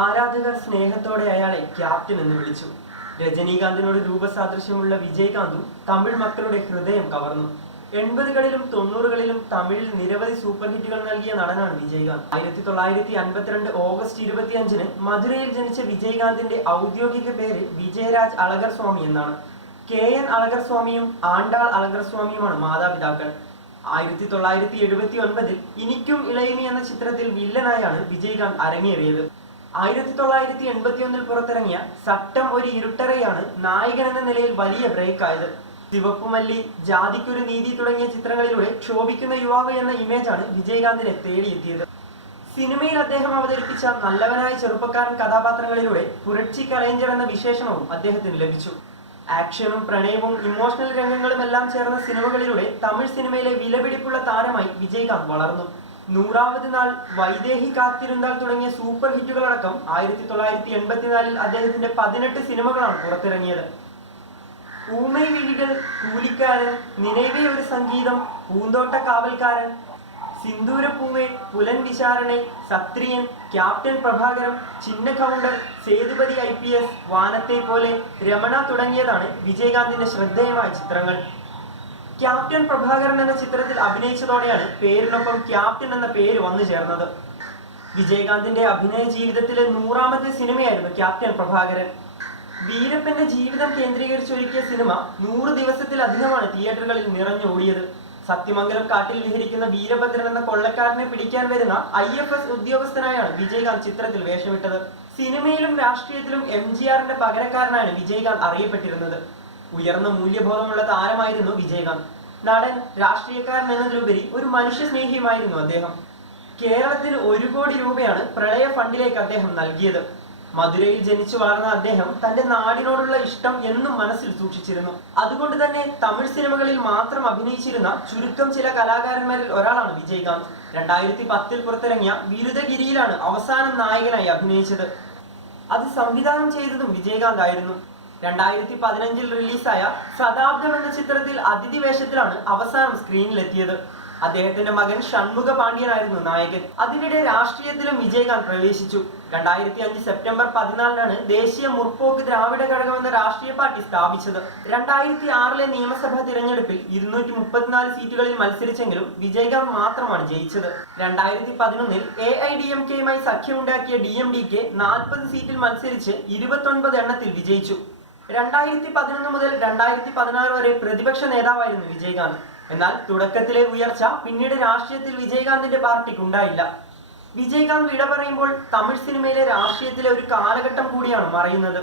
ആരാധകർ സ്നേഹത്തോടെ അയാളെ ക്യാപ്റ്റൻ എന്ന് വിളിച്ചു. രജനീകാന്തിനോട് രൂപസാദൃശ്യമുള്ള വിജയകാന്തും തമിഴ് മക്കളുടെ ഹൃദയം കവർന്നു. 80കളിലും 90കളിലും തമിഴിൽ നിരവധി സൂപ്പർ ഹിറ്റുകൾ നൽകിയ നടനാണ് വിജയകാന്ത്. 1952 ഓഗസ്റ്റ് 25-ന് മധുരയിൽ ജനിച്ച വിജയകാന്തിന്റെ ഔദ്യോഗിക പേര് വിജയരാജ് അളഗർ സ്വാമി എന്നാണ്. KN അളഗർ സ്വാമിയും ആണ്ടാൾ അളഗർ സ്വാമിയുമാണ് മാതാപിതാക്കൾ. 1979-ൽ ഇനിക്കും ഇളയമി എന്ന ചിത്രത്തിൽ വില്ലനായാണ് വിജയകാന്ത് അരങ്ങേറിയത്. 1981-ൽ പുറത്തിറങ്ങിയ സട്ടം ഒരു ഇരുട്ടറയാണ് നായകൻ എന്ന നിലയിൽ വലിയ ബ്രേക്ക് ആയത്. ചുവപ്പുമല്ലി, ജാതിക്കൊരു നീതി തുടങ്ങിയ ചിത്രങ്ങളിലൂടെ ക്ഷോഭിക്കുന്ന യുവാവ് എന്ന ഇമേജാണ് വിജയകാന്തിനെ തേടിയെത്തിയത്. സിനിമയിൽ അദ്ദേഹം അവതരിപ്പിച്ച നല്ലവനായ ചെറുപ്പക്കാരൻ കഥാപാത്രങ്ങളിലൂടെ പുരട്ചി കലൈഞ്ചർ എന്ന വിശേഷണവും അദ്ദേഹത്തിന് ലഭിച്ചു. ആക്ഷനും പ്രണയവും ഇമോഷണൽ രംഗങ്ങളുമെല്ലാം ചേർന്ന സിനിമകളിലൂടെ തമിഴ് സിനിമയിലെ വിലപിടിപ്പുള്ള താരമായി വിജയകാന്ത് വളർന്നു. 100ാമത് നാൾ, വൈദേഹി കാത്തിരുന്നാൾ തുടങ്ങിയ സൂപ്പർ ഹിറ്റുകളടക്കം 1984-ൽ അദ്ദേഹത്തിന്റെ 18 സിനിമകളാണ് പുറത്തിറങ്ങിയത്. ഊമൈ വിഴികൾ, കൂലിക്കാരൻ, നിனைவே ഒരു സംഗീതം, പൂന്തോട്ട കാവൽക്കാരൻ, സിന്ദൂരപ്പൂവേ, പുലൻ വിചാരണെ, സത്രിയൻ, ക്യാപ്റ്റൻ പ്രഭാകരം, ചിന്ന കൗണ്ടർ, സേതുപതി IPS, വാനത്തെ പോലെ, രമണ തുടങ്ങിയതാണ് വിജയകാന്തിന്റെ ശ്രദ്ധേയമായ ചിത്രങ്ങൾ. ക്യാപ്റ്റൻ പ്രഭാകരൻ എന്ന ചിത്രത്തിൽ അഭിനയിച്ചതോടെയാണ് പേരിനൊപ്പം ക്യാപ്റ്റൻ എന്ന പേര് വന്നു ചേർന്നത്. വിജയകാന്തിന്റെ അഭിനയ ജീവിതത്തിലെ 100ാമത്തെ സിനിമയായിരുന്നു ക്യാപ്റ്റൻ പ്രഭാകരൻ. വീരപ്പന്റെ ജീവിതം കേന്ദ്രീകരിച്ചൊരുക്കിയ സിനിമ 100 ദിവസത്തിലധികമാണ് തിയേറ്ററുകളിൽ നിറഞ്ഞോടിയത്. സത്യമംഗലം കാട്ടിൽ വിഹരിക്കുന്ന വീരഭദ്രൻ എന്ന കൊള്ളക്കാരനെ പിടിക്കാൻ വരുന്ന IFS ഉദ്യോഗസ്ഥനായാണ് വിജയകാന്ത് ചിത്രത്തിൽ വേഷമിട്ടത്. സിനിമയിലും രാഷ്ട്രീയത്തിലും MGRന്റെ പകരക്കാരനാണ് വിജയകാന്ത് അറിയപ്പെട്ടിരുന്നത്. ഉയർന്ന മൂല്യബോധമുള്ള താരമായിരുന്നു വിജയകാന്ത്. നടൻ, രാഷ്ട്രീയക്കാരൻ എന്നതിലുപരി ഒരു മനുഷ്യ സ്നേഹിയുമായിരുന്നു അദ്ദേഹം. കേരളത്തിന് 1 കോടി രൂപയാണ് പ്രളയ ഫണ്ടിലേക്ക് അദ്ദേഹം നൽകിയത്. മധുരയിൽ ജനിച്ചു വളർന്ന അദ്ദേഹം തന്റെ നാടിനോടുള്ള ഇഷ്ടം എന്നും മനസ്സിൽ സൂക്ഷിച്ചിരുന്നു. അതുകൊണ്ട് തന്നെ തമിഴ് സിനിമകളിൽ മാത്രം അഭിനയിച്ചിരുന്ന ചുരുക്കം ചില കലാകാരന്മാരിൽ ഒരാളാണ് വിജയകാന്ത്. 2010-ൽ പുറത്തിറങ്ങിയ വിരുദഗിരിയിലാണ് അവസാനം നായകനായി അഭിനയിച്ചത്. അത് സംവിധാനം ചെയ്തതും വിജയകാന്ത് ആയിരുന്നു. 2015-ൽ റിലീസായ ശതാബ്ദം എന്ന ചിത്രത്തിൽ അതിഥി വേഷത്തിലാണ് അവസാനം സ്ക്രീനിലെത്തിയത്. അദ്ദേഹത്തിന്റെ മകൻ ഷൺമുഖ പാണ്ഡ്യനായിരുന്നു നായകൻ. അതിനിടെ രാഷ്ട്രീയത്തിലും വിജയകാന്ത് പ്രവേശിച്ചു. 2005 സെപ്റ്റംബർ 14-നാണ് ദേശീയ മുർപോക്ക് ദ്രാവിഡ ഘടകം എന്ന രാഷ്ട്രീയ പാർട്ടി സ്ഥാപിച്ചത്. 2006-ലെ നിയമസഭാ തിരഞ്ഞെടുപ്പിൽ 234 സീറ്റുകളിൽ മത്സരിച്ചെങ്കിലും വിജയകാന്ത് മാത്രമാണ് ജയിച്ചത്. 2011-ൽ AIDMKയുമായി സഖ്യമുണ്ടാക്കിയ DMDK 40 സീറ്റിൽ മത്സരിച്ച് 29 എണ്ണത്തിൽ വിജയിച്ചു. 2011 മുതൽ 2016 വരെ പ്രതിപക്ഷ നേതാവായിരുന്നു വിജയകാന്ത്. എന്നാൽ തുടക്കത്തിലെ ഉയർച്ച പിന്നീട് രാഷ്ട്രീയത്തിൽ വിജയകാന്തിന്റെ പാർട്ടിക്ക് ഉണ്ടായില്ല. വിജയകാന്ത് വിട പറയുമ്പോൾ തമിഴ് സിനിമയിലെ രാഷ്ട്രീയത്തിലെ ഒരു കാലഘട്ടം കൂടിയാണ് മറയുന്നത്.